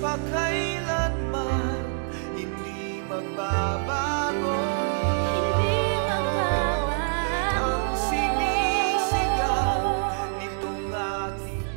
magpakailanman hindi magbabago. Hindi magbabago. Ang sinisigaw nitong ating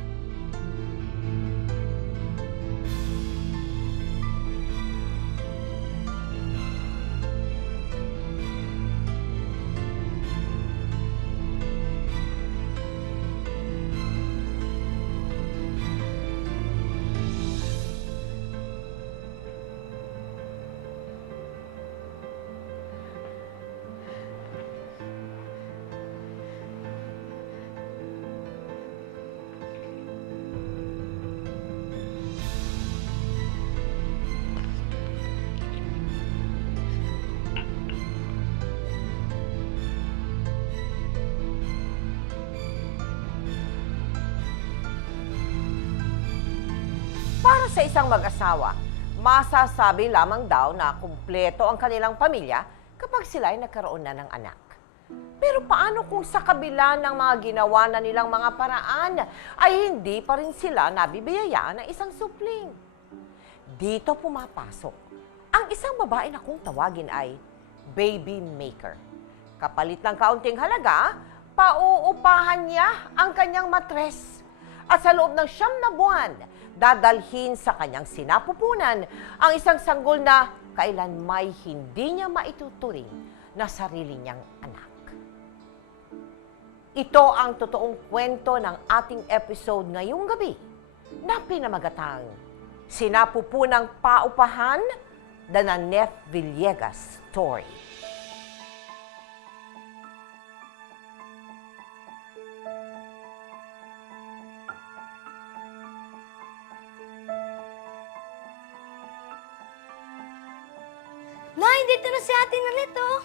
Para sa isang mag-asawa, masasabi lamang daw na kumpleto ang kanilang pamilya kapag sila ay nagkaroon na ng anak. Pero paano kung sa kabila ng mga ginawa na nilang mga paraan ay hindi pa rin sila nabibiyayaan ng isang supling? Dito pumapasok ang isang babae na kung tawagin ay baby maker. Kapalit ng kaunting halaga, pauupahan niya ang kanyang matres. At sa loob ng 9 na buwan, dadalhin sa kanyang sinapupunan ang isang sanggol na kailanmay hindi niya maituturing na sarili niyang anak. Ito ang totoong kwento ng ating episode ngayong gabi na pinamagatang Sinapupunang Paupahan, The Nanette Villegas Story. Nay, dito na si Ate Nanette, oh.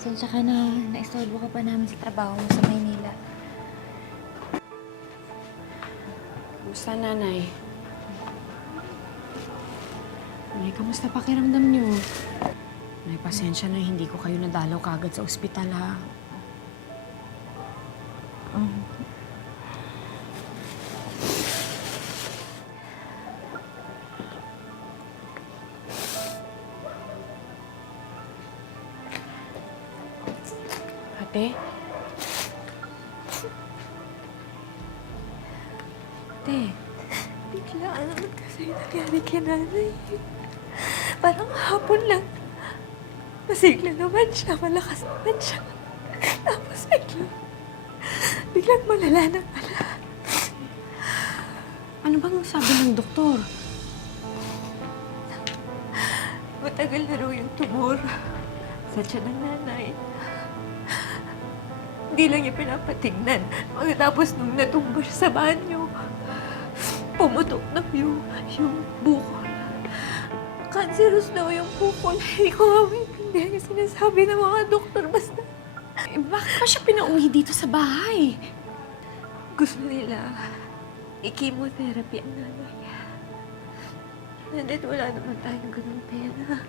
Sensya ka na, naistorbo ka pa namin sa trabaho mo sa Maynila. Kumusta, Nanay? Nay, kamusta pakiramdam niyo? Nay, pasensya na hindi ko kayo nadalaw kagad sa ospital, ha? Ate? Ate? Biglaan naman kasi nangyari kay nanay. Parang hapon lang. Masigla naman siya, malakas naman siya. Tapos biglang malala na pala. Ano bang sabi ng doktor? Matagal na raw yung tumor sa tiyan ng nanay. Hindi lang niya pinapatignan. Pagkatapos nung natumba siya sa banyo, pumutok na yung bukol. Cancerous daw yung bukol. Hindi ko maintindihan yung sinasabi ng mga doktor. Basta Eh, bakit pa siya pinauwi dito sa bahay? gusto nila i-chemotherapy ang nanay. Nandito wala naman tayong ganun pera.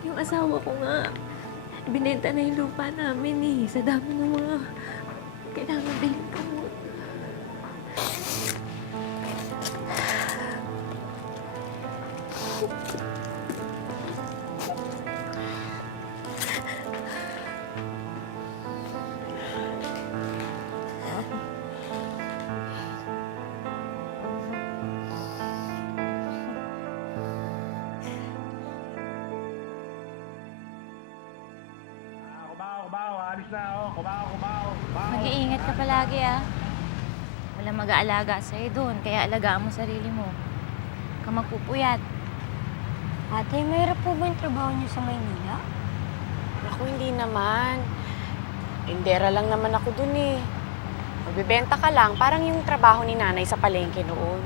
Yung asawa ko nga, binenta na yung lupa namin eh. Sa dami ng mga kailangan bilhin gamot. Mag-iingat ka palagi, ah. Walang mag-aalaga sa'yo doon, kaya alagaan mo sarili mo. Huwag ka magpupuyat. Ate, mahirap po ba yung trabaho niyo sa Maynila? Naku, hindi naman. Indera lang naman ako dun eh. Magbibenta ka lang, parang yung trabaho ni nanay sa palengke noon.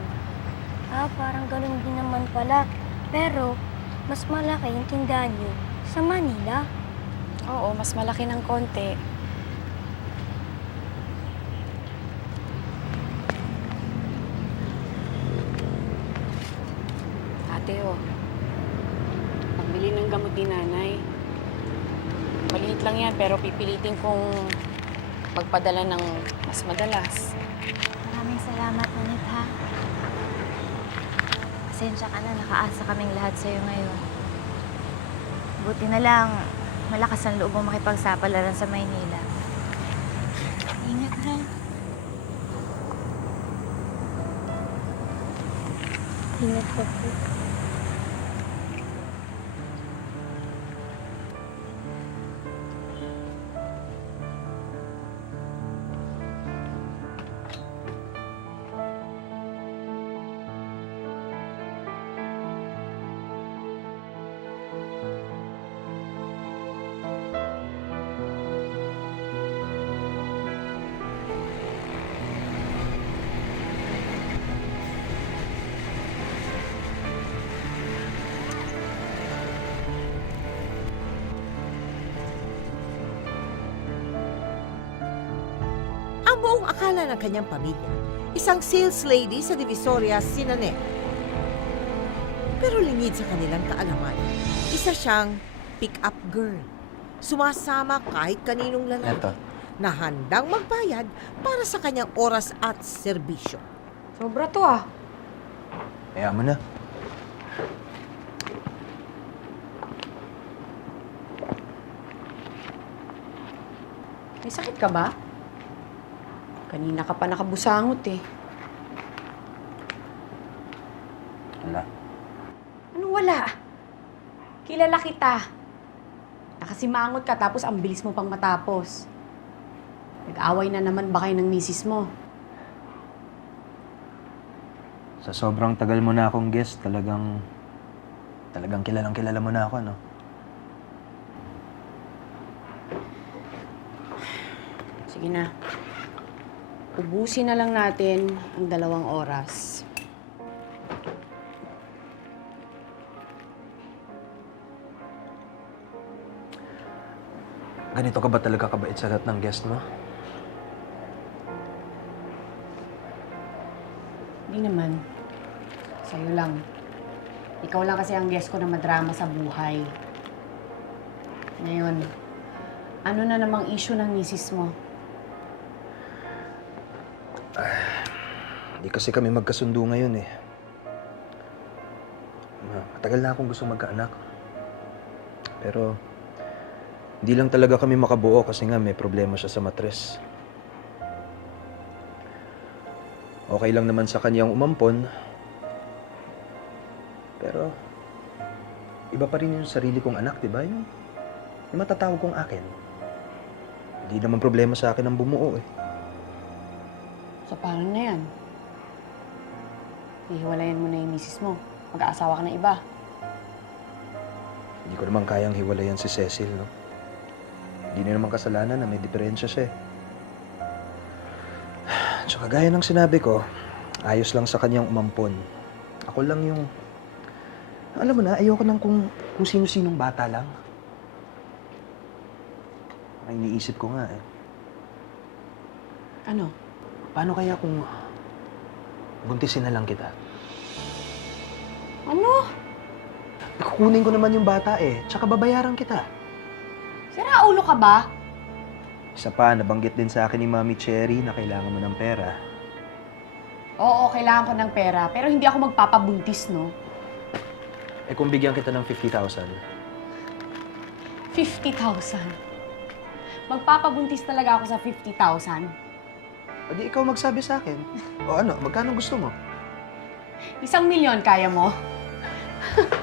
Ah, parang ganun din naman pala. Pero, mas malaki yung tindahan niyo sa Manila. Oo, mas malaki ng konti. Ate, oh. Pagbili ng gamot ni nanay. Maliit lang yan, pero pipilitin kong magpadala ng mas madalas. Maraming salamat, Nanit, ha? Pasensya ka na, nakaasa kaming lahat sa'yo ngayon. Buti na lang, malakas ang loob mo makipagsapalaran sa Maynila. Ingat, ha? Ingat ka po. Ang buong akala ng kanyang pamilya, isang sales lady sa Divisoria, si Nanette. Pero lingid sa kanilang kaalaman, isa siyang pick-up girl. Sumasama kahit kaninong lalaki Eto. na handang magbayad para sa kanyang oras at serbisyo. Sobra to ah. Kaya mo na. May sakit ka ba? Kanina ka pa nakabusangot eh. Wala. Anong wala? Kilala kita. Nakasimangot ka tapos ang bilis mo pang matapos. Nag-away na naman ba kayo ng misis mo? Sa sobrang tagal mo na akong guest, talagang kilalang kilala mo na ako, no? Sige na. Ubusin na lang natin ang 2 oras. Ganito ka ba talaga kabait sa lahat ng guest mo? Hindi naman. Sa'yo lang. Ikaw lang kasi ang guest ko na madrama sa buhay. Ngayon, ano na namang issue ng misis mo? Hindi kasi kami magkasundo ngayon eh. Matagal na akong gusto magkaanak. Pero, hindi lang talaga kami makabuo kasi nga may problema siya sa matres. Okay lang naman sa kanyang umampon. Pero, iba pa rin yung sarili kong anak, di ba? Yung matatawag kong akin. Hindi naman problema sa akin ang bumuo eh. So, paano na yan? Ihiwalayan mo na yung misis mo. Mag-aasawa ka ng iba. Hindi ko naman kayang hiwalayan si Cecil, no? Hindi na naman kasalanan na may diferensya siya eh. Tsaka gaya ng sinabi ko, ayos lang sa kanyang umampon. Ako lang yung... Alam mo na, ayoko nang kung sino-sinong bata lang. Ay, iniisip ko nga eh. Ano? Paano kaya kung buntisin na lang kita? Ano? Kukunin ko naman yung bata eh, tsaka babayaran kita. Sira ulo ka ba? Isa pa, nabanggit din sa akin ni Mami Cherry na kailangan mo ng pera. Oo, kailangan ko ng pera. Pero hindi ako magpapabuntis, no? Eh kung bigyan kita ng 50,000, 50,000. Magpapabuntis talaga ako sa 50,000. o di ikaw magsabi sa akin. O ano, magkano gusto mo? 1,000,000 kaya mo?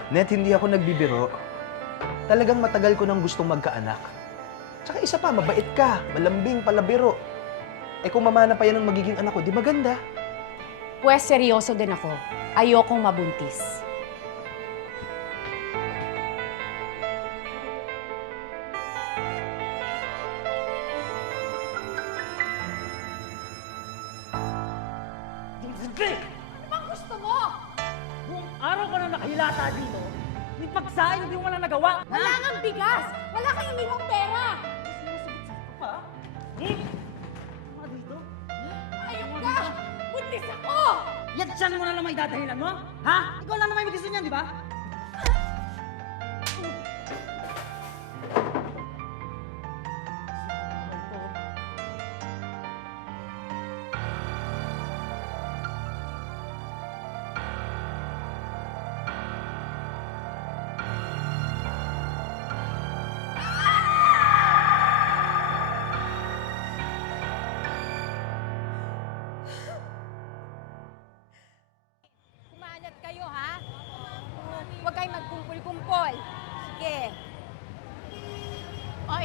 Net, hindi ako nagbibiro. Talagang matagal ko nang gustong magkaanak. Tsaka isa pa, mabait ka, malambing, palabiro. Eh kung mamana pa yan ang magiging anak ko, di maganda. Pwes, seryoso din ako. Ayokong mabuntis. Ano bang gusto mo? Buong araw ka na nakahilata dito. May pagsain, hindi mo wala nagawa. Wala kang bigas! Wala kang iniwang pera! Pa? Mga dito? Ayok ka! Buntis ako! Yan siya mo na lang may dadahilan mo? Ha? Ikaw lang naman may gusto niyan, di ba?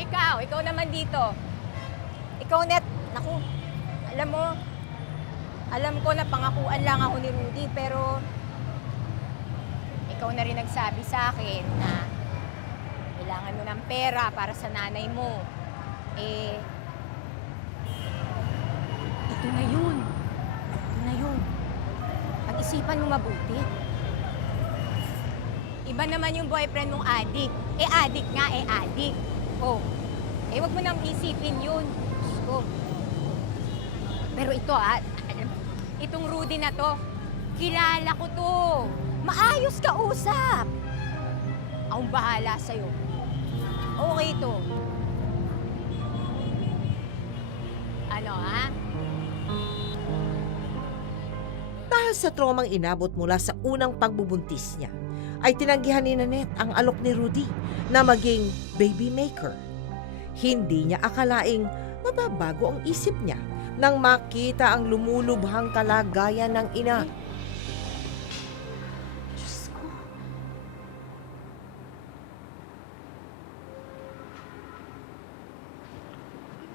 ikaw naman dito. Ikaw, Net, naku, alam ko na pangakuan lang ako ni Rudy, pero ikaw na rin nagsabi sa akin na kailangan mo ng pera para sa nanay mo. Eh, ito na yun. Pag-isipan mo mabuti. Iba naman yung boyfriend mong adik. Adik nga, adik. Oh, wag mo nang isipin yun. Diyos ko. Pero ito, itong Rudy na to, kilala ko to. Maayos ka usap. Akong bahala sa'yo. Okay to. Ano, ha? Dahil sa traumang inabot mula sa unang pagbubuntis niya, ay tinanggihan ni Nanette ang alok ni Rudy na maging baby maker. Hindi niya akalaing mababago ang isip niya nang makita ang lumulubhang kalagayan ng ina. Diyos ko.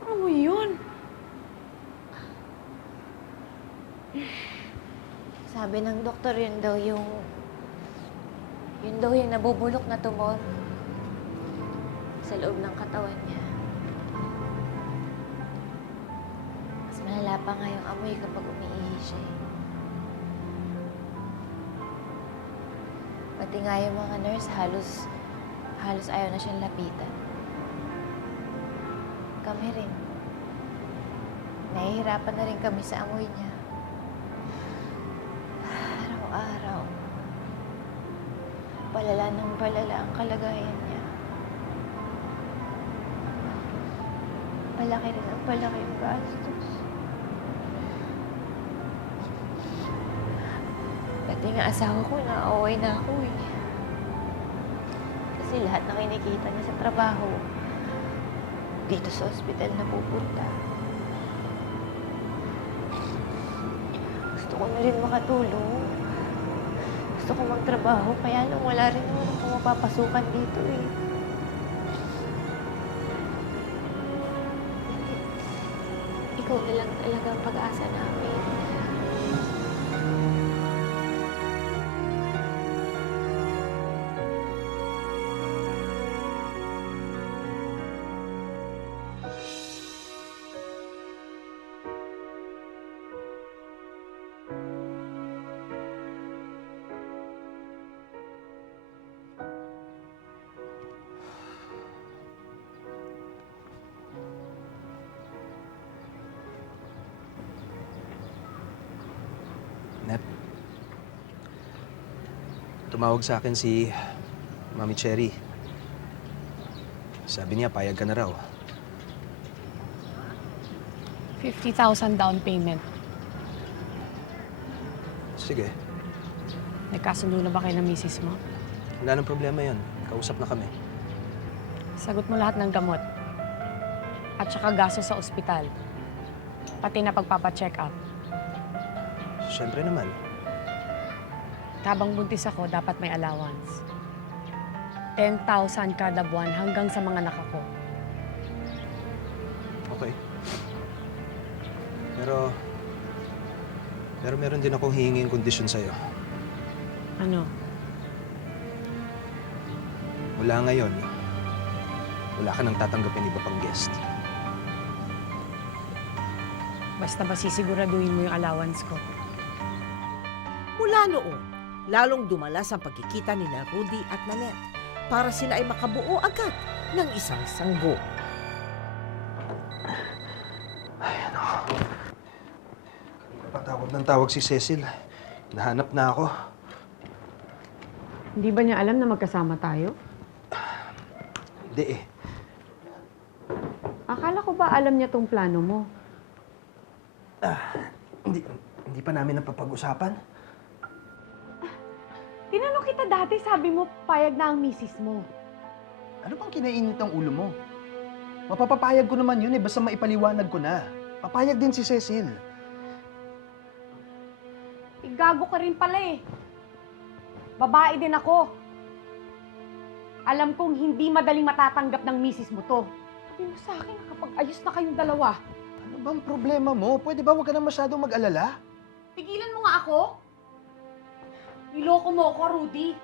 Ano mo yun? Sabi ng doktor, yun daw yung nabubulok na tumor sa loob ng katawan niya. Mas malala pa nga yung amoy kapag umiihi siya. Pati nga yung mga nurse, halos ayaw na siyang lapitan. Kami rin. Nahihirapan na rin kami sa amoy niya. Araw-araw. Palala ng palala ang kalagayan niya. Palaki rin ang palaki yung gastos. Pati nga asawa ko, naaway na ako eh. Kasi lahat na kinikita niya sa trabaho, dito sa ospital na pupunta. Gusto ko na rin makatulong. Gusto ko magtrabaho, kaya lang wala rin naman ako mapapasukan dito eh. Ikaw na lang talaga ang pag-asa namin. Net, tumawag sa akin si Mami Cherry. Sabi niya, payag ka na raw. 50,000 down payment. Sige, Nagkasundo na ba kayo ng misis mo? wala nang problema yon. Kausap na kami. Sagot mo lahat ng gamot. At saka gasto sa ospital. Pati na pagpapacheck up. Siyempre naman. Habang buntis ako, dapat may allowance. 10,000 kada buwan hanggang sa mga anak ko. Okay. Pero meron din akong hihinging kondisyon sa'yo. Ano? Mula ngayon, wala ka nang tatanggapin iba pang guest. Basta ba sisiguraduhin mo yung allowance ko? Mula noon, lalong dumalas ang pagkikita ni na Rudy at Nanette para sila ay makabuo agad ng isang sanggo. Patawag ng tawag si Cecil. Nahanap na ako. Hindi ba niya alam na magkasama tayo? Hindi eh. Akala ko ba alam niya tong plano mo? Hindi pa namin napapag-usapan. Tinanong kita dati, sabi mo payag na ang misis mo. Ano bang kinainit ang ulo mo? Mapapapayag ko naman yun eh, basta maipaliwanag ko na. Papayag din si Cecil. Gago ka rin pala eh. Babae din ako. Alam kong hindi madaling matatanggap ng misis mo to. Sabi mo sa akin, kapag ayos na kayong dalawa. Ano bang problema mo? Pwede ba huwag ka na masyadong mag-alala? Tigilan mo nga ako. Niloko mo ako, Rudy.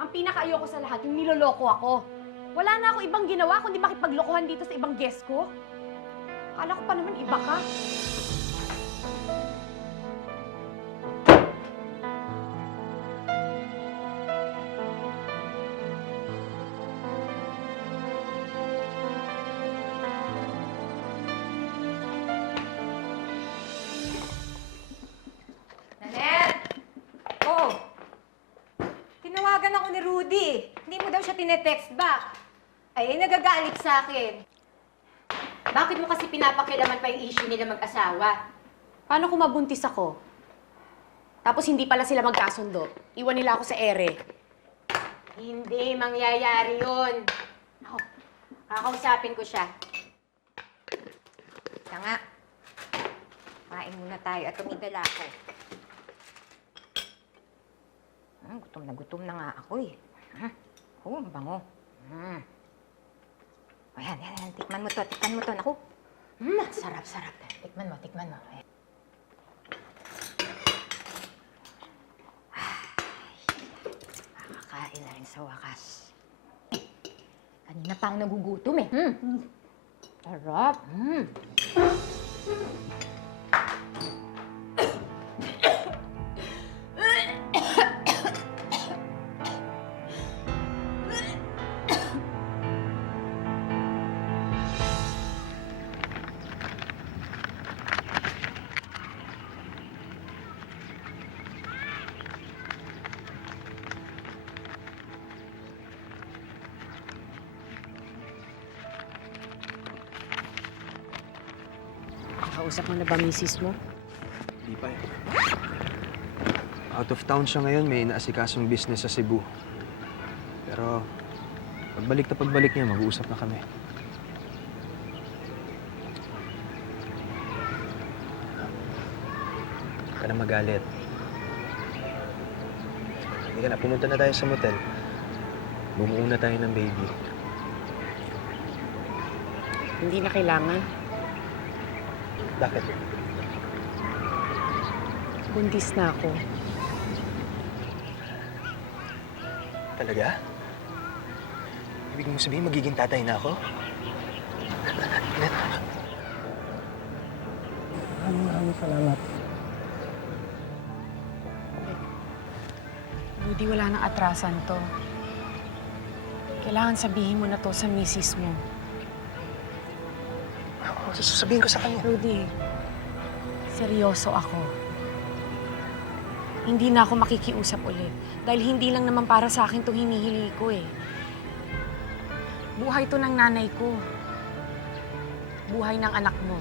Ang pinaka-ayoko sa lahat, yung niloloko ako. Wala na ako ibang ginawa kundi makipaglokohan dito sa ibang guest ko. Akala ko pa naman iba ka. Nanette! Oh! Tinawagan ako ni Rudy. Hindi mo daw siya tinetext back. Ay, nagagalit sa akin. Bakit mo kasi pinapakilaman pa yung issue nila mag-asawa? Paano kung mabuntis ako? Tapos hindi pala sila magkasundo. Iwan nila ako sa ere. Hindi mangyayari yun. Ako, kakausapin ko siya. Siya nga. Kain muna tayo at tumigala ako. Gutom na nga ako eh. Oo, ang bango. O yan, tikman mo to. Naku. Sarap. Tikman mo. Ay. Makakain na rin sa wakas. Kanina pa ako nagugutom eh. Sarap. Kausap mo na ba misis mo? Di pa eh. Out of town siya ngayon, may inaasikasong business sa Cebu. Pero pagbalik niya, mag-uusap na kami. Huwag ka na magalit. Hindi ka na, pumunta na tayo sa motel. Bumuo na tayo ng baby. Hindi na kailangan. Bakit? Buntis na ako. Talaga? Ibig mo sabihin, magiging tatay na ako? Maraming salamat. Rudy, wala nang atrasan to. Kailangan sabihin mo na to sa misis mo. Sasabihin ko sa kanya. Rudy, seryoso ako. Hindi na ako makikiusap ulit. Dahil hindi lang naman para sa akin itong hinihili ko eh. Buhay to ng nanay ko. Buhay ng anak mo.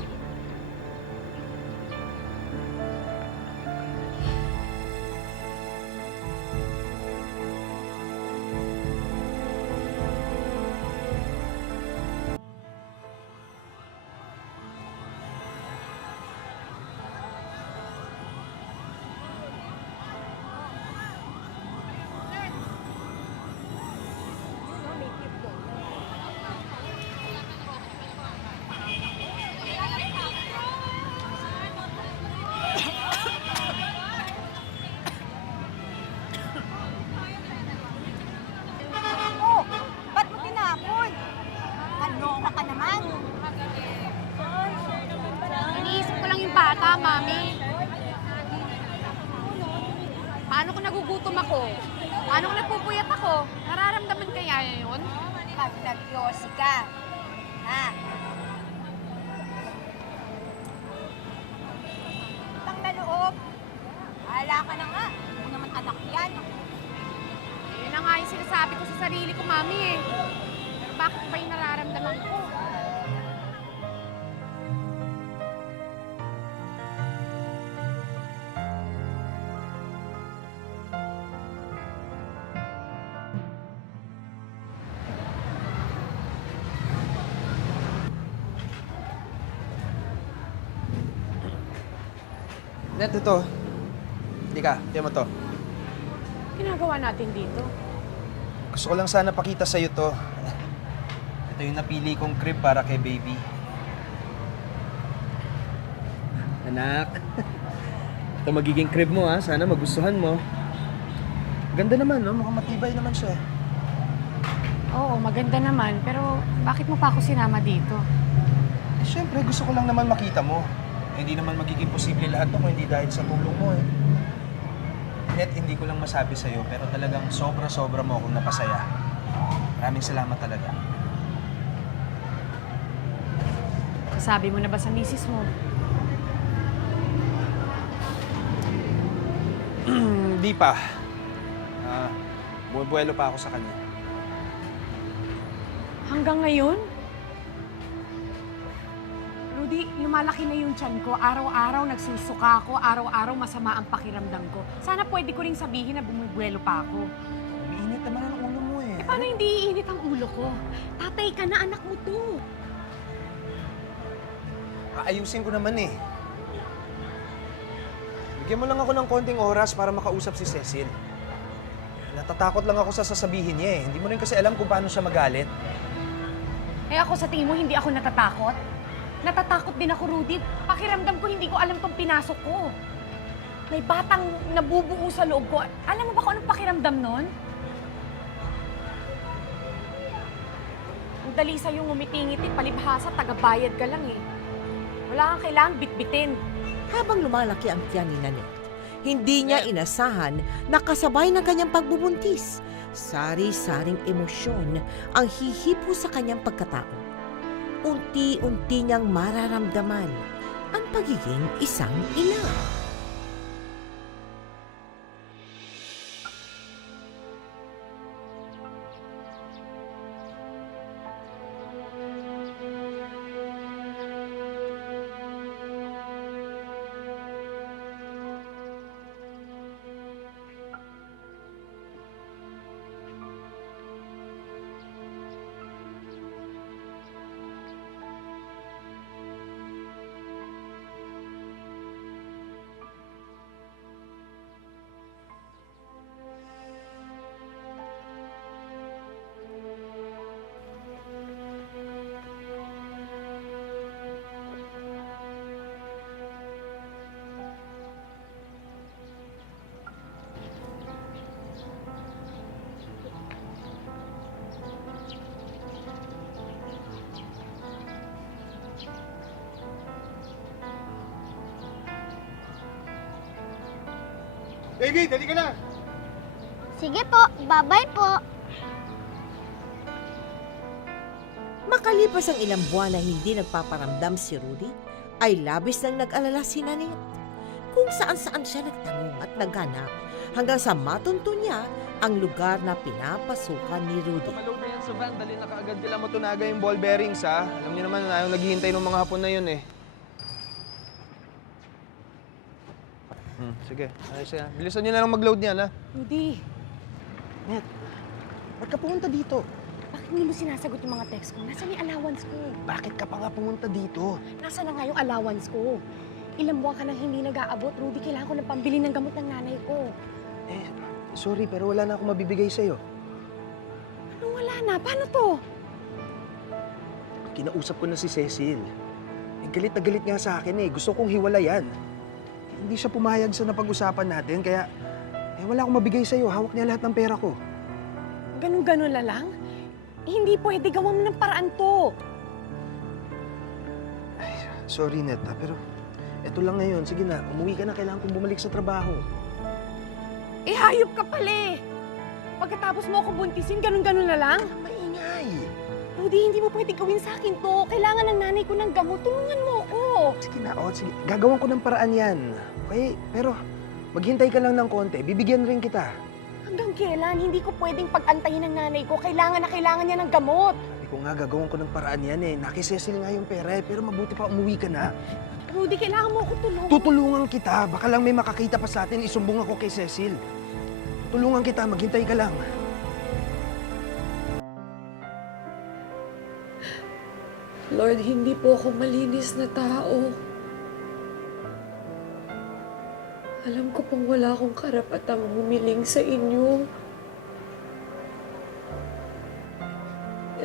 Oh, ba't mo tinapon? Kaloka ka naman. Iniisip ko lang yung bata, Mami. Paano kung nagugutom ako? Paano kung nagpupuyat ako? Nararamdaman kaya yun? Pag nagyosi ka. Ha? Utang na loob. Hala ka na nga. Kung naman anak yan. Yun na nga yung sinasabi ko sa sarili ko, Mami eh. Pero bakit ba yung nararamdaman ko? Net, ito. Hindi ka, tiyan mo to. Ginagawa natin dito. Gusto ko lang sana pakita sa'yo to. Ito yung napili kong crib para kay baby. Anak, ito magiging crib mo ha. Sana magustuhan mo. Ganda naman, no? Mukhang matibay naman siya. Oo, maganda naman. Pero bakit mo pa ako sinama dito? Eh, syempre, gusto ko lang naman makita mo. Eh, hindi naman magiging posible lahat to kung hindi dahil sa tulong mo eh. Net, hindi ko lang masabi sa'yo, pero talagang sobra-sobra mo akong napasaya. Maraming salamat talaga. Sabi mo na ba sa misis mo? Hindi pa. Bumubuelo pa ako sa kanya. Hanggang ngayon? Rudy, lumalaki na yung tiyan ko. Araw-araw nagsusuka ako. Araw-araw masama ang pakiramdam ko. Sana pwede ko ring sabihin na bumubuelo pa ako. Umiinit naman ang ulo mo eh. Paano hindi iinit ang ulo ko? Tatay ka na, anak mo to. Aayusin ko naman eh. Bigyan mo lang ako ng konting oras para makausap si Cecil. Natatakot lang ako sa sasabihin niya eh. Hindi mo rin kasi alam kung paano siya magalit. Eh ako sa tingin mo, hindi ako natatakot? Natatakot din ako, Rudy. Pakiramdam ko, hindi ko alam tong pinasok ko. May batang nabubuo sa loob ko. Alam mo ba kung anong pakiramdam nun? Ang dali sa'yo ngumiti-ngiti, palibhasa, tagabayad ka lang eh. Wala kang kailangang bitbitin. Habang lumalaki ang tiyan ni Nanette, hindi niya inasahan na kasabay ng kanyang pagbubuntis. Sari-saring emosyon ang hihipo sa kanyang pagkatao. Unti-unti niyang mararamdaman ang pagiging isang ina. Baby, dali ka na! Sige po, bye-bye po. Makalipas ang ilang buwan na hindi nagpaparamdam si Rudy, ay labis nang nag-alala si Nanette. Kung saan-saan siya nagtanong at naghanap hanggang sa matunto niya ang lugar na pinapasukan ni Rudy. Maload na yan sa van. Dali na kaagad nila matunaga yung ball bearings ha. Alam niyo naman na yung naghihintay ng mga hapon na yun eh. Sige, ayos yan. Bilisan niyo na lang mag-load niyan ha. Rudy, Net, ba't ka pumunta dito? bakit hindi mo sinasagot yung mga text ko? Nasaan yung allowance ko? Bakit ka pa nga pumunta dito? Nasaan na nga yung allowance ko? Ilang buwan ka nang hindi nag-aabot, Rudy. Kailangan ko ng pambili ng gamot ng nanay ko. Eh, sorry pero wala na akong mabibigay sa'yo. Anong wala na? Paano to? Kinausap ko na si Cecil. Eh, galit na galit nga sa akin eh. Gusto kong hiwalayan. Hindi siya pumayag sa napag-usapan natin, kaya wala akong mabigay sa'yo. Hawak niya lahat ng pera ko. Ganun-ganun na lang? Hindi pwede gawan mo ng paraan to. Sorry, Net, pero eto lang ngayon. Sige na, umuwi ka na. Kailangan kong bumalik sa trabaho. Eh, hayop ka pala eh. Pagkatapos mo ako buntisin, ganun-ganun na lang? Maingay. Rudy, hindi mo pwede gawin sa akin to. Kailangan ng nanay ko ng gamot. Tulungan mo ako. Sige na, sige. Gagawan ko ng paraan yan. Okay? Pero maghintay ka lang ng konti. Bibigyan rin kita. Hanggang kailan? Hindi ko pwedeng pag-antayin ng nanay ko. Kailangan na kailangan niya ng gamot. Sabi ko nga, gagawan ko ng paraan yan eh. Nakisesil nga yung pera eh. Pero mabuti pa umuwi ka na. Rudy, kailangan mo ako tulungan. Tutulungan kita. Baka lang may makakita pa sa atin. Isumbong ako kay Cecil. Tulungan kita. Maghintay ka lang. Lord, hindi po ako malinis na tao. Alam ko pong wala akong karapatang humiling sa inyo.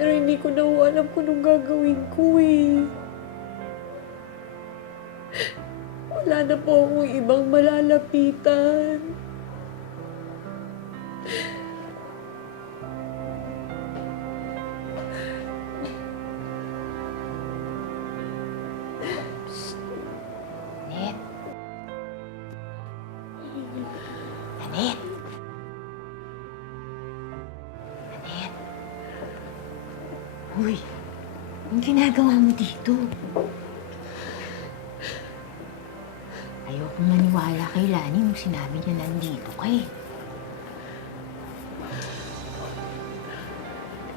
Pero hindi ko na ho alam kung anong gagawin ko eh. Wala na po akong ibang malalapitan. Net. Anet. Anet. Uy, anong ginagawa mo dito? Ayokong maniwala kay Lani nung sinabi niya nandito ka eh.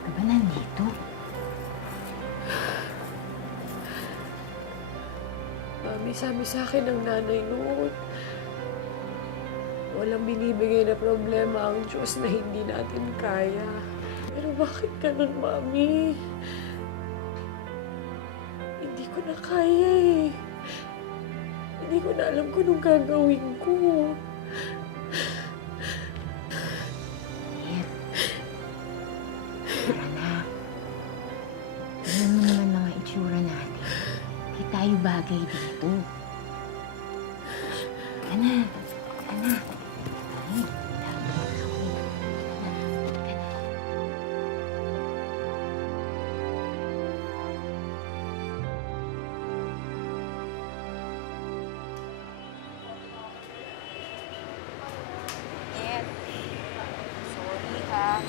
Ano ba nandito? Mami, sabi sa akin ng nanay noon, walang binibigay na problema ang Diyos na hindi natin kaya. Pero bakit ganun, Mami? Hindi ko na kaya eh. Hindi ko na alam kung anong gagawin ko. Net. Tara na. Tignan mo naman mga itsura natin. Hindi tayo bagay dito. Tara na. Tara na. Ay, tama na ako eh. Tara na. Net, sorry ha.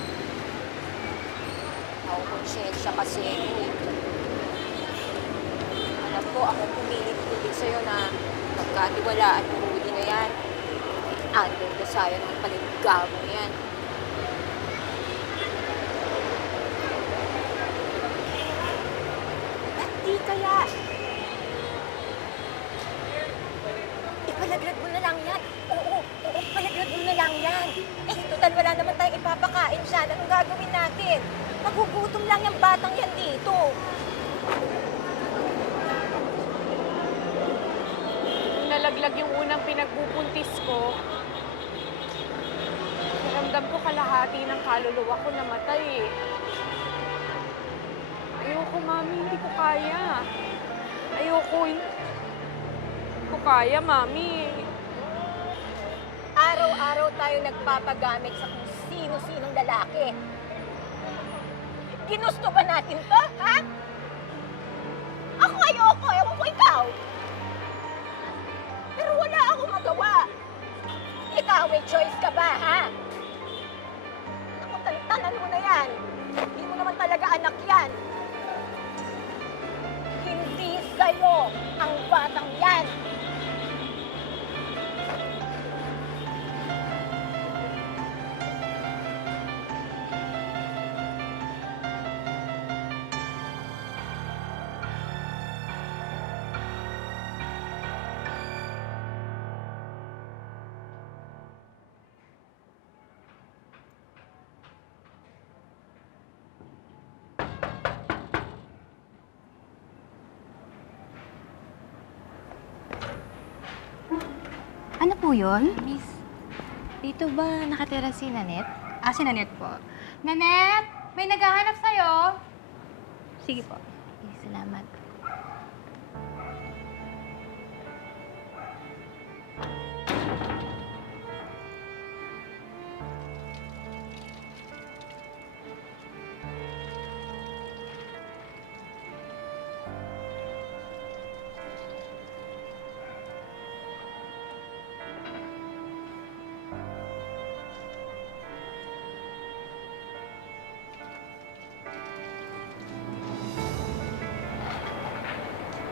Nakukonsensya kasi ako eh. Alam ko, ako pumilit-pilit sa'yo na pagkatiwalaan mo Rudy na yan. Under the sayang ng paligamo yan. Ba't di kaya? Ipalaglag mo na lang yan. Oo, palaglag mo na lang yan. Eh, total wala naman tayong ipapakain siya. Anong gagawin natin? Magugutom lang yung batang yan dito. Nung nalaglag yung unang pinagbubuntis ko, ramdam ko kalahati ng kaluluwa ko namatay eh. Ayoko, Mami. Hindi ko kaya. Ayoko. Hindi ko kaya, Mami. Araw-araw tayo nagpapagamit sa kung sino-sinong lalaki. Ginusto ba natin to, ha? Ako ayoko. Ewan ko ikaw. Pero wala akong magawa. Ikaw, may choice ka ba, ha? Ako, tantanan mo na yan. Hindi mo naman talaga anak yan. Hindi sa'yo ang batang yan. Ano po yun? Miss, dito ba nakatira si Nanette? Si Nanette po. Nanette, may naghahanap sa'yo. Sige po. Okay, salamat.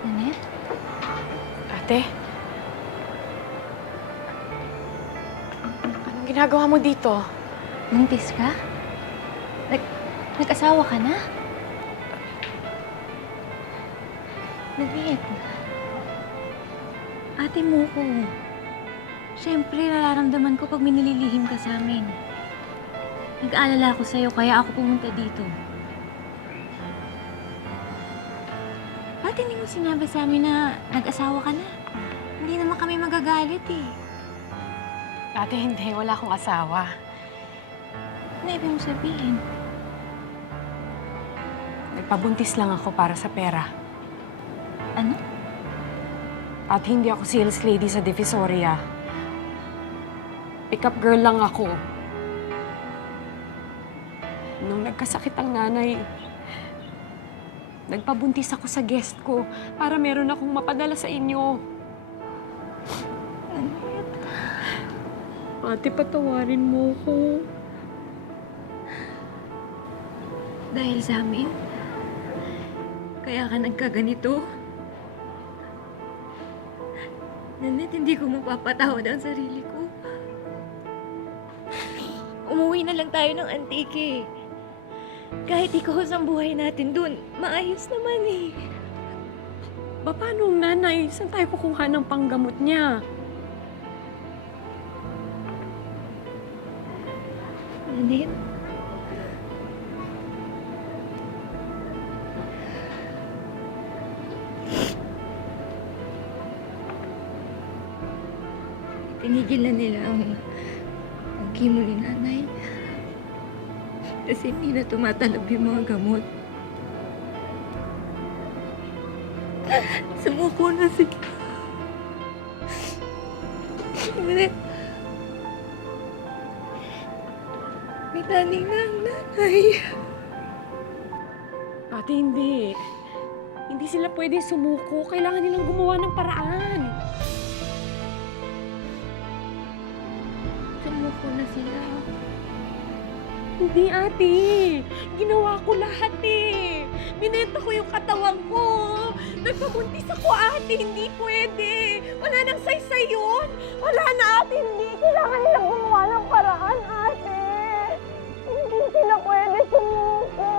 Nanette? Ate? Anong ginagawa mo dito? Buntis ka? Nag-asawa ka na? Nanette? Ate mo ko. Siyempre, nararamdaman ko pag minililihim ka sa amin. Nag-aalala ako sa'yo, kaya ako pumunta dito. Ba't hindi mo sinabi sa amin na nag-asawa ka na? Hindi naman kami magagalit eh. Ate, hindi. Wala akong asawa. Ano ibig mo sabihin? Nagpabuntis lang ako para sa pera. Ano? At hindi ako sales lady sa Divisoria. Pick-up girl lang ako. Nung nagkasakit ang nanay, nagpabuntis ako sa guest ko para meron akong mapadala sa inyo. Ate, patawarin mo ko. Dahil sa amin, kaya ka nagkaganito. Nanit, hindi ko mapapatawad ang sarili ko. Umuwi na lang tayo ng Antique. Kahit ikaw ang buhay natin dun, maayos naman eh. Paano ang nanay? Saan tayo kukuha ng panggamot niya? Nanit, tinigil na nila ang chemo ni nanay. Kasi hindi na tumatalab yung mga gamot. Sumuko na sige. May taning na ang nanay. Ate, hindi. Hindi sila pwede sumuko. Kailangan nilang gumawa ng paraan. Sumuko na sila. Hindi, ate. Ginawa ko lahat eh. Binenta ko yung katawan ko. Nagpabuntis ako, ate. Hindi pwede. Wala nang saysay yun. Wala na, ate. Hindi. Kailangan nilang gumawa ng paraan, ate. Hindi sila pwede sumuko.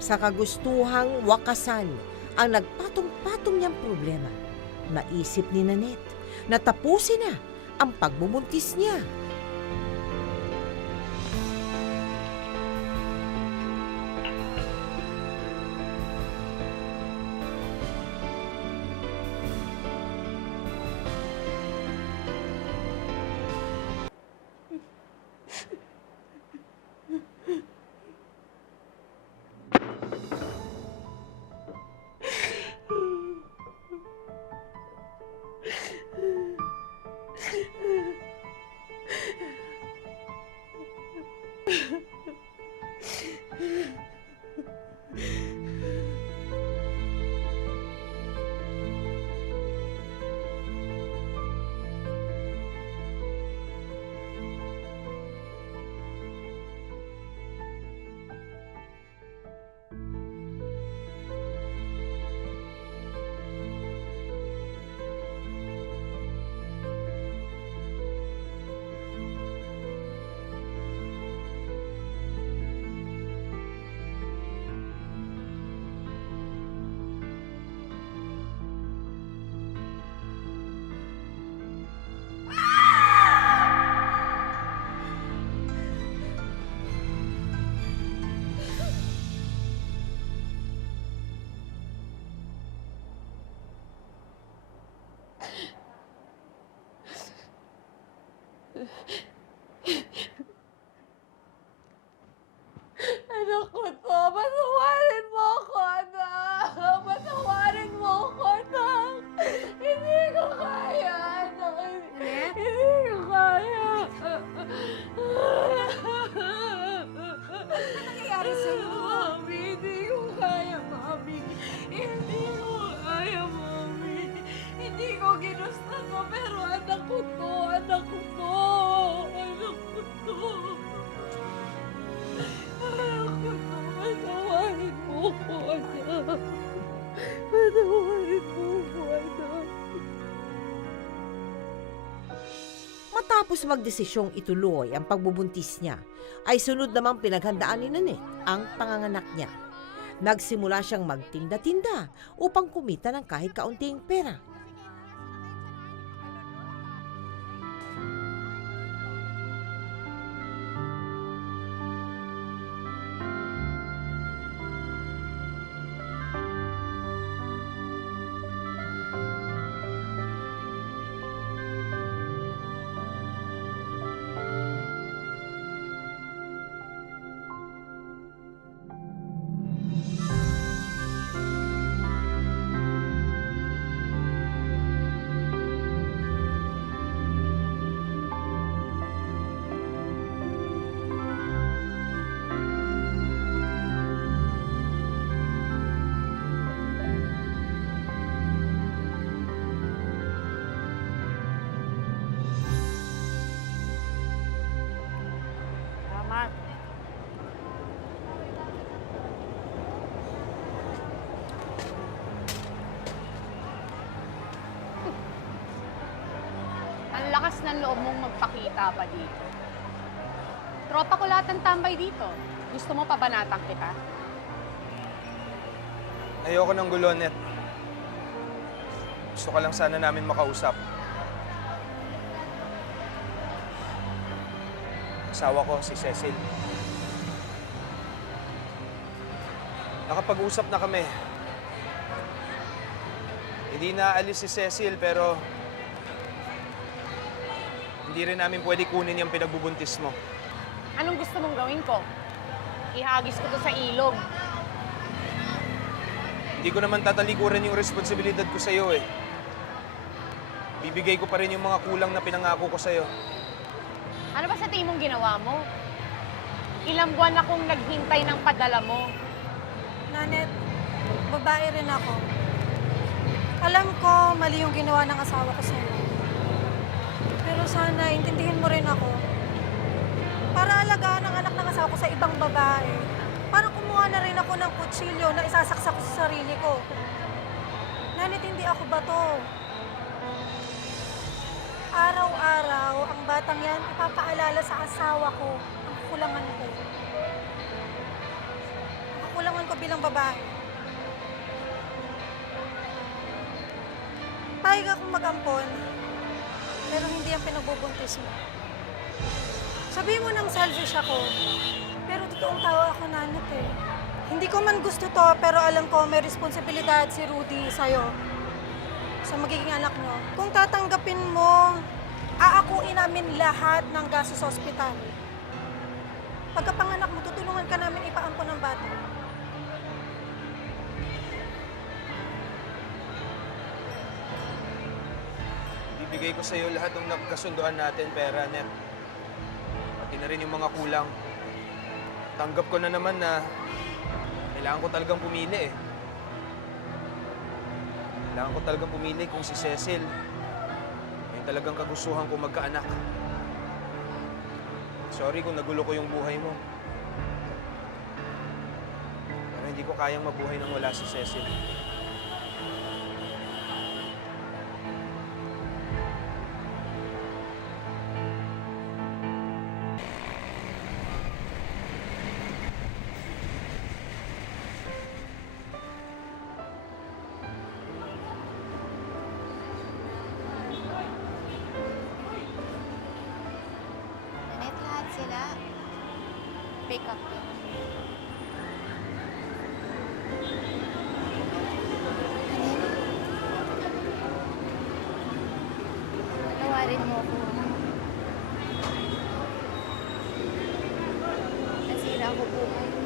Sa kagustuhang wakasan ang nagpatong-patong niyang problema, naisip ni Nanette na tapusin na ang pagbubuntis niya. Anak ko to, patawarin mo ako, anak. Patawarin mo ako, anak. Hindi ko kaya, anak. Hindi ko kaya. Ano nangyayari sa'yo? Mami, hindi ko kaya, Mami. Hindi ko kaya, Mami. Hindi ko ginusto to, pero anak ko to, anak ko to. Anak ko to. Patawarin mo ko, anak. Patawarin mo ko, anak. Matapos magdesisyong ituloy ang pagbubuntis niya, ay sunod namang pinaghandaan ni Nanette ang panganganak niya. Nagsimula siyang magtinda-tinda upang kumita ng kahit kaunting pera. lakas ng loob mong magpakita pa dito? Tropa ko lahat ng tambay dito. Gusto mo pabanatang kita? Ayoko ng gulo, Net. Gusto ka lang sana namin makausap. Asawa ko, si Cecil. Nakapag-usap na kami. Hindi na aalis si Cecil, pero hindi rin namin pwede kunin yung pinagbubuntis mo. Anong gusto mong gawin ko? Ihagis ko to sa ilog. Hindi ko naman tatalikuran yung responsibilidad ko sa'yo eh. Bibigay ko pa rin yung mga kulang na pinangako ko sa'yo. Ano ba sa tingin mong ginawa mo? Ilang buwan akong naghintay ng padala mo. Nanet, babae rin ako. Alam ko, mali yung ginawa ng asawa ko sa'yo. Pero sana, intindihin mo rin ako. Para alagaan ang anak ng asawa ko sa ibang babae. Parang kumuha na rin ako ng kutsilyo na isasaksak ko sa sarili ko. Nanet, hindi ako bato. Araw-araw, ang batang yan ipapaalala sa asawa ko ang kakulangan ko. Ang kakulangan ko bilang babae. Payag akong mag-ampon, pero hindi ang pinagbubuntis mo. Sabihin mo nang selfish ako, pero totoong tao ako, Nanet eh. Hindi ko man gusto to, pero alam ko may responsibilidad si Rudy sa'yo. Sa magiging anak nyo. Kung tatanggapin mo, aakuin namin lahat ng gasto sa ospital. Pagkapanganak mo, tutulungan ka namin ipaampon ng bata. Bibigay ko sa'yo lahat ng nagkasunduan natin, pera, Net. Pati na rin yung mga kulang. Tanggap ko na naman na kailangan ko talagang pumili eh. Kailangan ko talagang pumili kung si Cecil yung talagang kagustuhan ko magkaanak. Sorry kung nagulo ko yung buhay mo. Pero hindi ko kayang mabuhay nang wala si Cecil. Nanet, lahat sila. Pick up yun. Nanet, patawarin mo ako. Nasira ko buhay mo.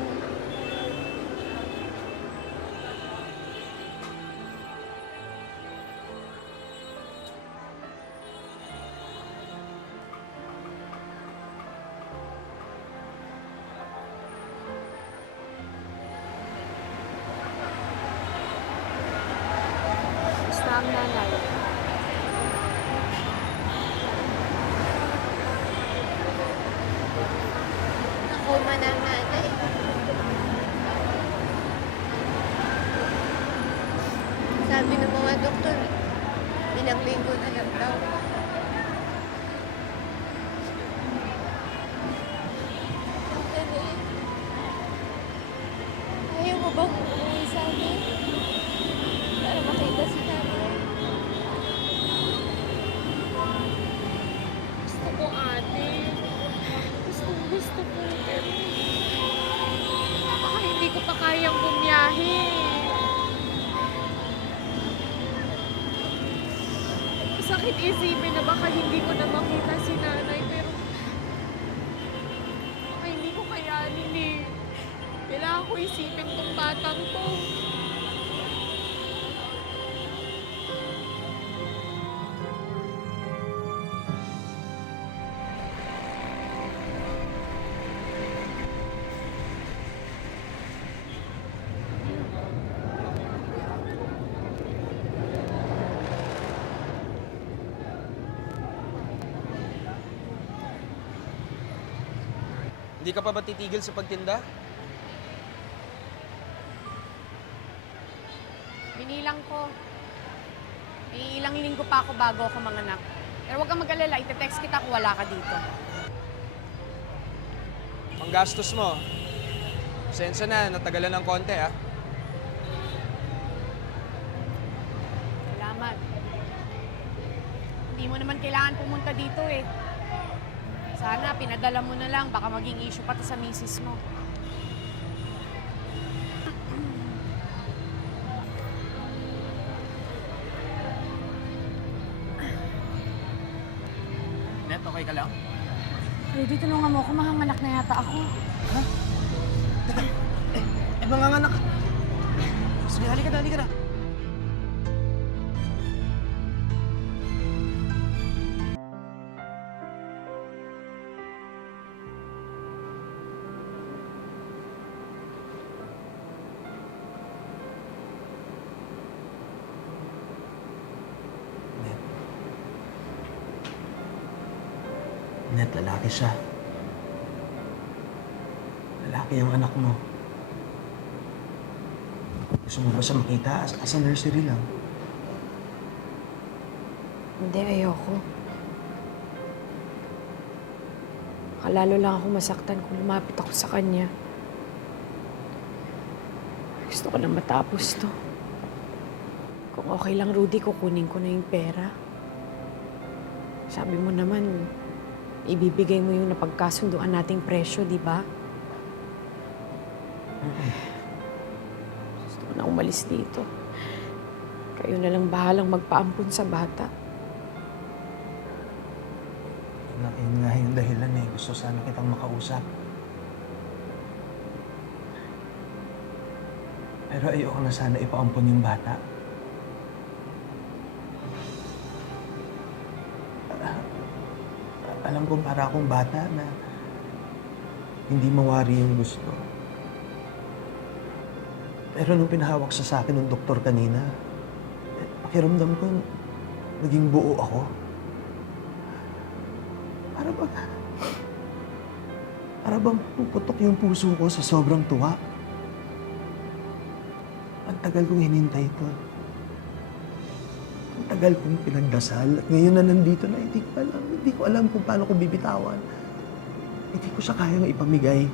Gusto ang nanay. Ako man ang nanay. Sabi ng mga doktor, ilang linggo na lang daw. Ayaw mo bang umuwi sa amin? Para makita si nanay. Gusto ko, ate. Gusto ko. Pero baka hindi ko pa kayang bumiyahe. Sakit isipin na baka hindi ko na makita si nanay. Pero baka hindi ko kayanin eh. Kailangan ko isipin tong batang to. Hindi ka pa ba titigil sa pagtinda? Binilang ko. Ilang linggo pa ako bago ako manganak. Pero huwag kang mag-alala, ite-text kita kung wala ka dito. Panggastos mo. Sensya na, natagalan ng konti, ha? Salamat. Hindi mo naman kailangan pumunta dito eh. Sana, pinadala mo na lang. Baka maging issue pa to sa misis mo. Net, okay ka lang? Rudy, tulungan mo ako. Mahanganak na yata ako. Eh, manganganak ka. Sige, halika na, halika na. Net, lalaki siya. Lalaki ang anak mo. Gusto mo ba siya makita as a nursery lang? Hindi, ayoko. Lalo lang ako masaktan kung lumapit ako sa kanya. Gusto ko na matapos to. Kung okay lang, Rudy, kukunin ko na yung pera. Sabi mo naman, ibibigay mo yung napagkasunduan nating presyo, di ba? Gusto ko na umalis dito. Kayo na lang bahalang magpaampun sa bata. Yun nga yung dahilan eh. Gusto sana kitang makausap. Pero ayoko na sana ipaampon yung bata. Alam kong para akong bata na hindi mawari yung gusto. Pero nung pinahawak sa akin ng doktor kanina, pakiramdam ko naging buo ako. Para bang puputok yung puso ko sa sobrang tuwa. Ang tagal kong hinintay ito. Ang tagal kong pinagdasal. At ngayon na nandito na, hindi ko alam kung paano ko bibitawan. Hindi ko siya kayang ipamigay.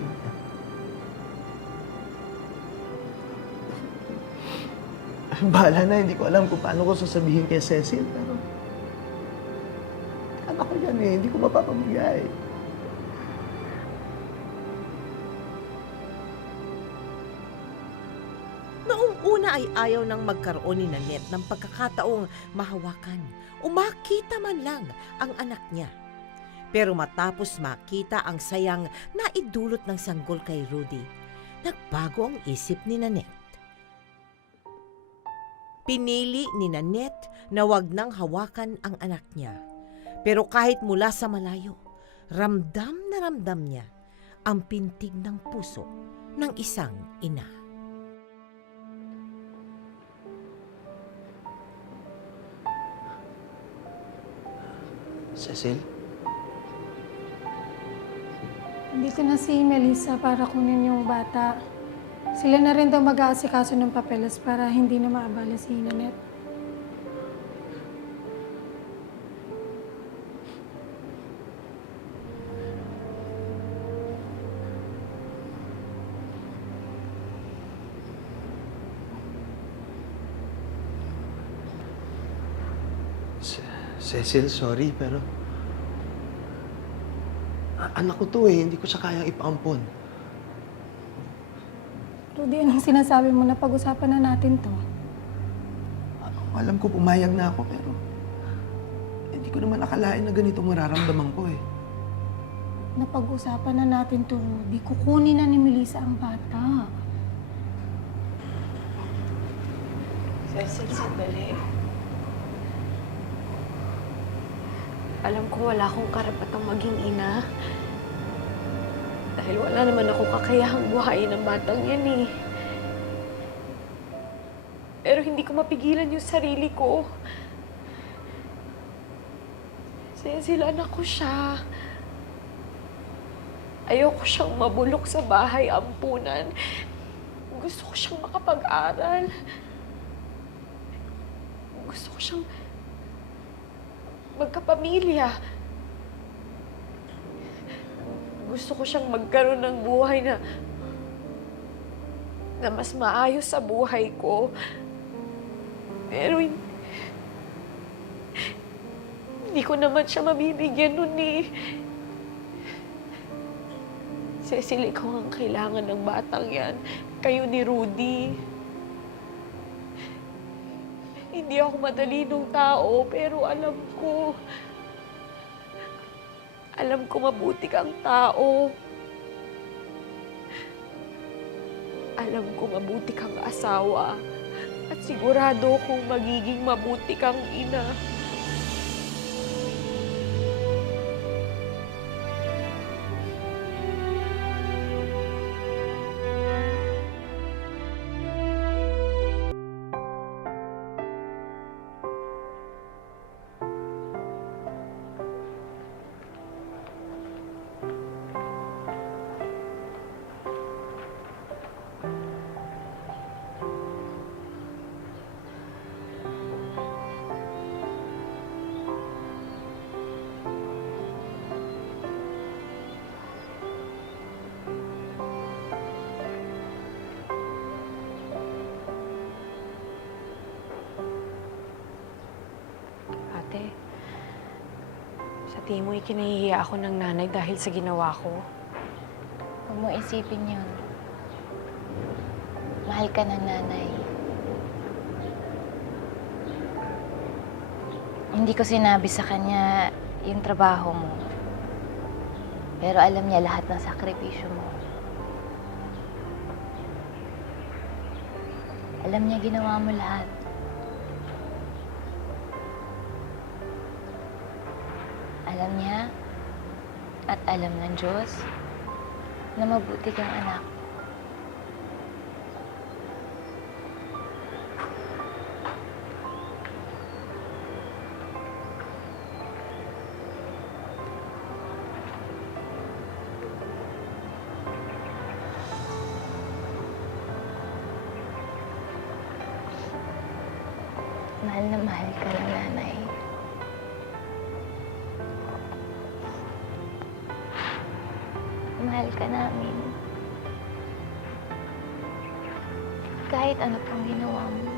Bahala na, hindi ko alam kung paano ko sasabihin kay Cecil. Pero anak ko yan eh, hindi ko mapapamigay. Noong una ay ayaw nang magkaroon ni Nanette ng pagkakataong mahawakan o makita man lang ang anak niya. Pero matapos makita ang sayang na idulot ng sanggol kay Rudy, nagbago ang isip ni Nanette. Pinili ni Nanette na wag nang hawakan ang anak niya. Pero kahit mula sa malayo, ramdam na ramdam niya ang pintig ng puso ng isang ina. Cecil? Dito na si Melissa para kunin yung bata. Sila na rin daw mag-aasikaso ng papeles para hindi na maabala si Nanette. Cecil, sorry, pero anak ko to eh. Hindi ko siya kayang ipaampon. Rudy, anong sinasabi mo na pag-usapan na natin to? Alam ko pumayag na ako, pero hindi ko naman akalain na ganito mararamdaman ko eh. Napag-usapan na natin to, Rudy. Kukunin na ni Melissa ang bata. Cecil, sandali. Alam ko wala akong karapatang maging ina. Dahil wala naman ako kakayahang buhayin ng batang yan eh. Pero hindi ko mapigilan yung sarili ko. Cecil, anak ko siya. Ayoko siyang mabulok sa bahay ampunan. Gusto ko siyang makapag-aral. Gusto ko siyang magkapamilya. Gusto ko siyang magkaroon ng buhay na mas maayos sa buhay ko. Pero hindi ko naman siya mabibigyan nun eh. Cecil, ikaw ang kailangan ng batang yan. Kayo ni Rudy. Hindi ako madalinong tao, pero alam ko mabuti kang tao. Alam ko mabuti kang asawa. At sigurado kong magiging mabuti kang ina. Ate, sa tingin mo ikinahihiya ako ng nanay dahil sa ginawa ko? Huwag mo isipin yun. Mahal ka ng nanay. Hindi ko sinabi sa kanya yung trabaho mo. Pero alam niya lahat ng sakripisyo mo. Alam niya ginawa mo lahat. Alam niya at alam ng Diyos na mabuti kang anak. Mahal na mahal ka ng nanay. Mahal ka namin. Kahit ano pang ginawa mo.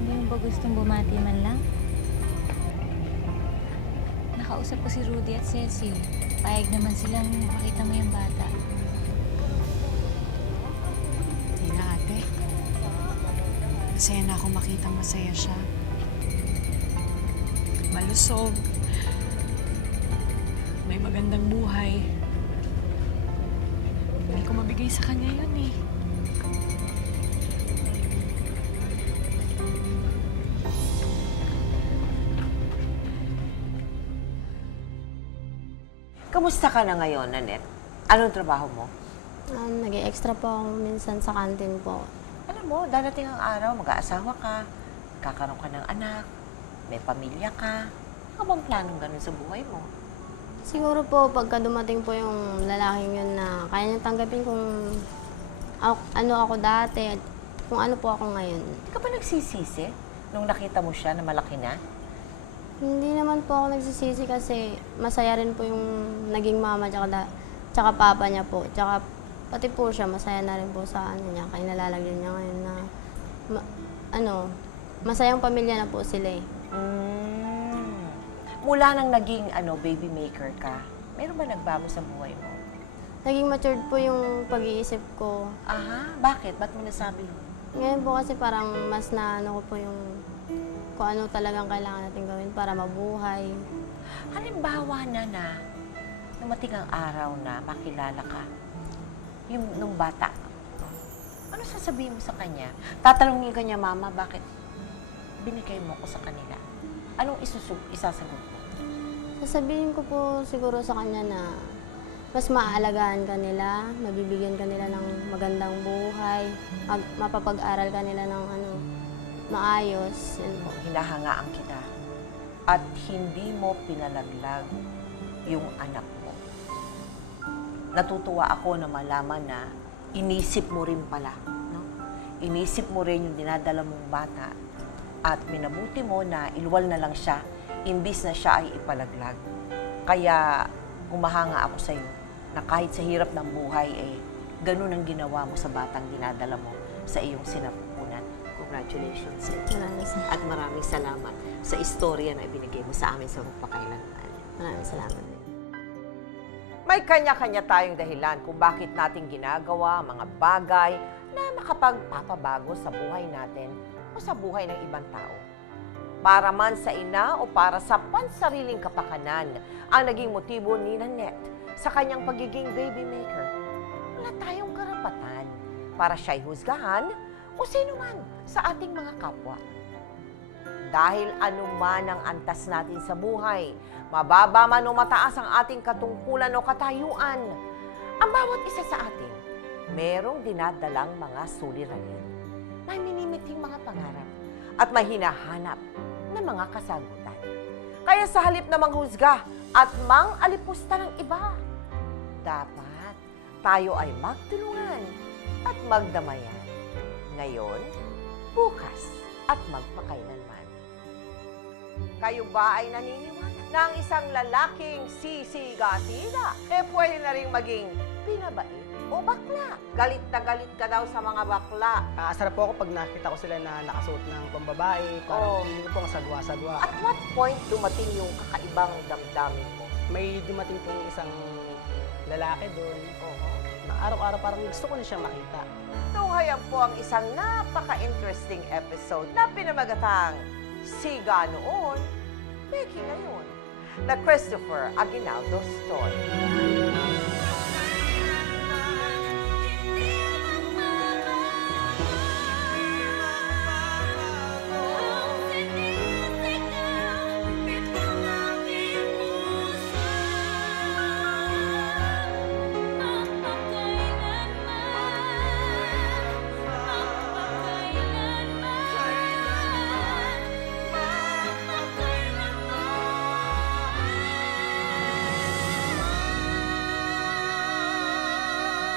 Hindi mo ba gustong bumati man lang? Nakausap ko si Rudy at Cecil. Payag naman silang makita mo yung bata. Hindi na, ate. Masaya na ako makitang masaya siya. Malusog. May magandang buhay. Hindi ko mabigay sa kanya yun eh. Kamusta ka na ngayon, Nanette? Anong trabaho mo? Nag-extra po ako minsan sa kantin po. Alam mo, darating ang araw, mag-aasawa ka, kakaroon ka ng anak, may pamilya ka. Ano bang planong ganun sa buhay mo? Siguro po, pagka dumating po yung lalaking yun na kaya niya tanggapin kung ano ako dati at kung ano po ako ngayon. Hindi ka ba nagsisisi nung nakita mo siya na malaki na? Hindi naman po ako nagsisisi kasi masaya rin po yung naging mama tsaka papa niya po. Tsaka pati po siya, masaya na rin po sa ano niya. Kaya nalalagyan niya ngayon na masayang pamilya na po sila eh. Mula nang naging baby maker ka, meron ba nagbago sa buhay mo? Naging matured po yung pag-iisip ko. Aha, bakit? Ba't mo nasabi yun? Ngayon po kasi parang mas ko po yung kung ano talagang kailangan natin gawin para mabuhay. Halimbawa na dumating ang araw na makilala ka, yung nung bata, ano sasabihin mo sa kanya? Tatanungin ka niya, Mama, bakit binigay mo ko sa kanila? Anong isasagot mo? Sasabihin ko po siguro sa kanya na mas maaalagaan ka nila, mabibigyan ka nila ng magandang buhay, mapapag-aral ka nila ng maayos. Yun po. Hinahangaan kita at hindi mo pinalaglag yung anak mo. Natutuwa ako na malaman na inisip mo rin pala. No? Inisip mo rin yung dinadala mong bata at minabuti mo na ilwal na lang siya imbis na siya ay ipalaglag. Kaya humahanga ako sa iyo na kahit sa hirap ng buhay, ganun ang ginawa mo sa batang dinadala mo sa iyong sinapupunan. Congratulations sa iyo. At maraming salamat sa istorya na ibinigay mo sa amin sa magpakailanman. Maraming salamat. May kanya-kanya tayong dahilan kung bakit natin ginagawa mga bagay na makapagpapabago sa buhay natin o sa buhay ng ibang tao. Para man sa ina o para sa pansariling kapakanan ang naging motibo ni Nanette sa kanyang pagiging baby maker. Wala tayong karapatan para siya'y husgahan o sino man sa ating mga kapwa. Dahil anuman ang antas natin sa buhay, mababa man o mataas ang ating katungkulan o katayuan, ang bawat isa sa atin, merong dinadalang mga suliranin, may minimiting mga pangarap at may hinahanap na mga kasagutan. Kaya sa halip na manghusga at mang-alipusta ng iba, dapat tayo ay magtulungan at magdamayan. Ngayon, bukas at magpakailanman. Kayo ba ay naniniwala na ang isang lalaking sisigatida pwede na rin maging pinabait o bakla? Galit na galit ka daw sa mga bakla. Asar po ako pag nakita ko sila na nakasuot ng pambabae, parang feeling ko pong sagwa-sagwa. At what point dumating yung kakaibang damdamin mo? May dumating pong isang lalaki doon. Na araw-araw parang gusto ko na siya makita. Tunghayan po ang isang napaka-interesting episode na pinamagatang Siga Noon, Becky Ngayon, na Christopher Aguinaldo Story.